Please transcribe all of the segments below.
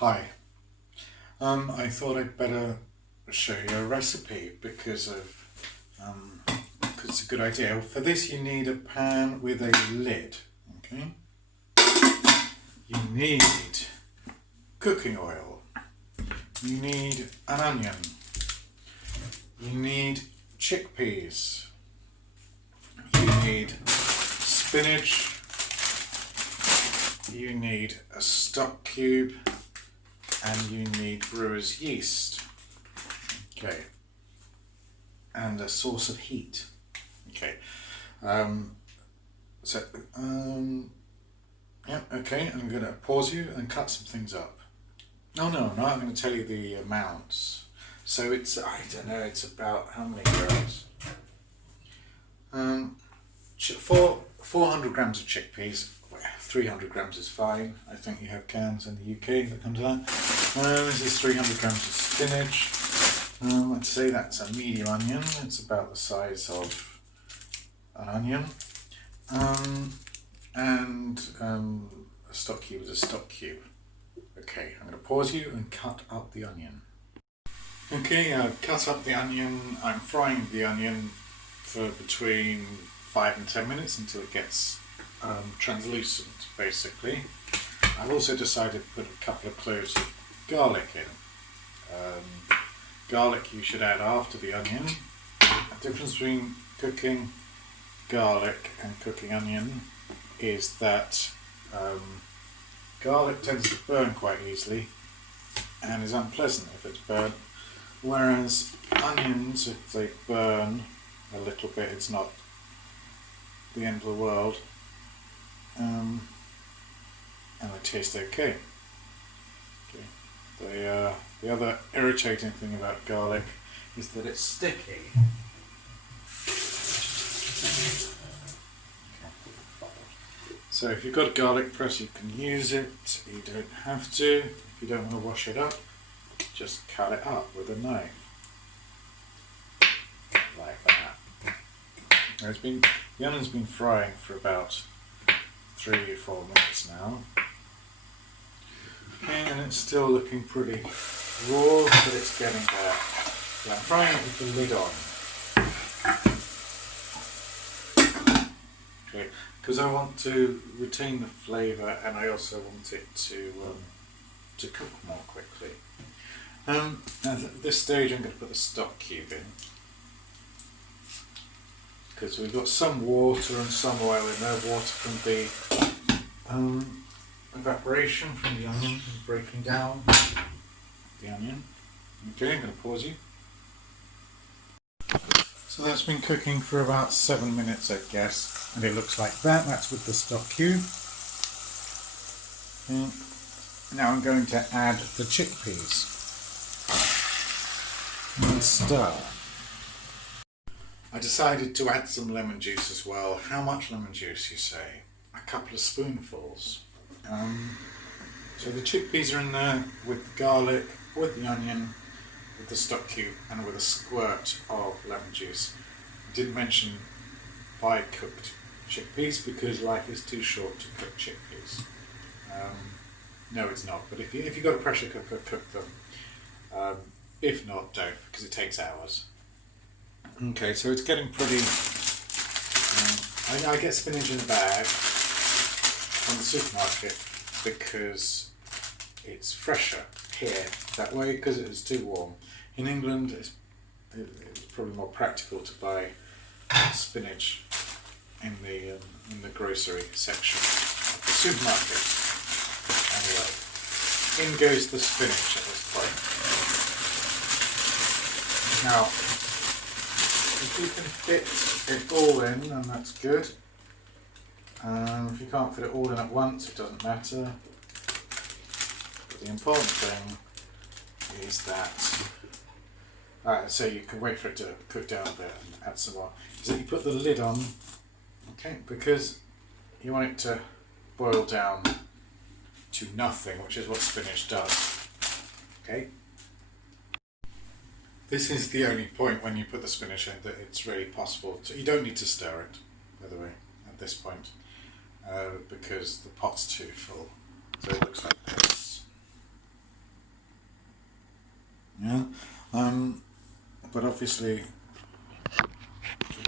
Hi. I thought I'd better show you a recipe because it's a good idea. For this you need a pan with a lid. Okay. You need cooking oil. You need an onion. You need chickpeas. You need spinach. You need a stock cube. And you need brewer's yeast. Okay. And a source of heat. Okay. Yeah, okay, I'm going to pause you and cut some things up. No, I'm going to tell you the amounts. So it's, I don't know, it's about how many grams? 400 grams of chickpeas. 300 grams is fine. I think you have cans in the UK that come to that. This is 300 grams of spinach. I'd say that's a medium onion. It's about the size of an onion. And a stock cube is a stock cube. Okay, I'm going to pause you and cut up the onion. Okay, I've cut up the onion. I'm frying the onion for between 5 and 10 minutes until it gets translucent, basically. I've also decided to put a couple of cloves of garlic in. Garlic you should add after the onion. The difference between cooking garlic and cooking onion is that garlic tends to burn quite easily and is unpleasant if it's burnt, whereas onions, if they burn a little bit, it's not the end of the world. And they taste okay. The other irritating thing about garlic is that it's sticky. So if you've got a garlic press, you can use it. You don't have to. If you don't want to wash it up, just cut it up with a knife. Like that. The onion's been frying for about 3 or 4 minutes now. Okay, and it's still looking pretty raw, but it's getting there. So I'm frying it with the lid on. Okay, because I want to retain the flavour and I also want it to cook more quickly. At this stage I'm going to put the stock cube in, because we've got some water and some oil in there. Water from the evaporation from the onion and breaking down the onion. Okay, I'm going to pause you. So that's been cooking for about 7 minutes, I guess, and it looks like that. That's with the stock cube. Okay. Now I'm going to add the chickpeas and stir. I decided to add some lemon juice as well. How much lemon juice, you say? A couple of spoonfuls. So the chickpeas are in there with the garlic, with the onion, with the stock cube, and with a squirt of lemon juice. I didn't mention buy cooked chickpeas because life is too short to cook chickpeas. No, it's not. But if you've got a pressure cooker, cook them. If not, don't, because it takes hours. Okay, so it's getting pretty. I get spinach in a bag from the supermarket because it's fresher here that way, because it is too warm. In England, it's probably more practical to buy spinach in the grocery section of the supermarket. Anyway, in goes the spinach at this point. Now, if you can fit it all in, then that's good. If you can't fit it all in at once, it doesn't matter. But the important thing is that, so you can wait for it to cook down a bit and add some more, is that you put the lid on, okay, because you want it to boil down to nothing, which is what spinach does. Okay. This is the only point when you put the spinach in that it's really possible to, you don't need to stir it, by the way, at this point, because the pot's too full. So it looks like this. obviously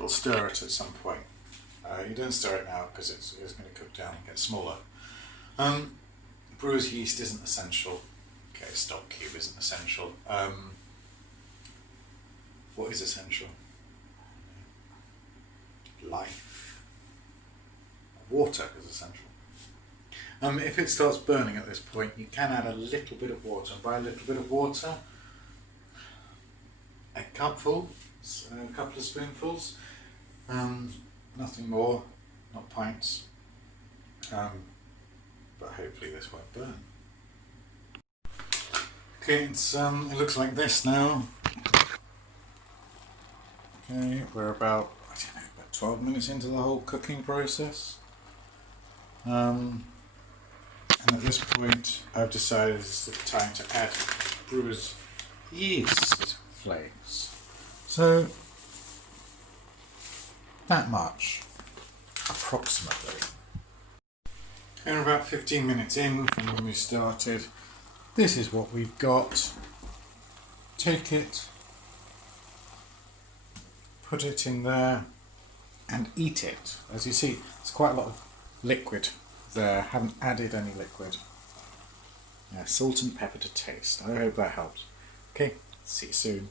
we'll stir it at some point. You don't stir it now because it's going to cook down and get smaller. Brewer's yeast isn't essential. Okay, stock cube isn't essential. What is essential? Life. Water is essential. If it starts burning at this point, you can add a little bit of water. And by a little bit of water, a cupful, so a couple of spoonfuls, nothing more, not pints, but hopefully this won't burn. Okay, it looks like this now. Okay, we're about 12 minutes into the whole cooking process. And at this point, I've decided it's the time to add brewer's yeast flakes. So, that much, approximately. And about 15 minutes in from when we started, this is what we've got. Take it, put it in there, and eat it. As you see, there's quite a lot of liquid there. Haven't added any liquid. Yeah, salt and pepper to taste. I hope that helps. Okay, see you soon.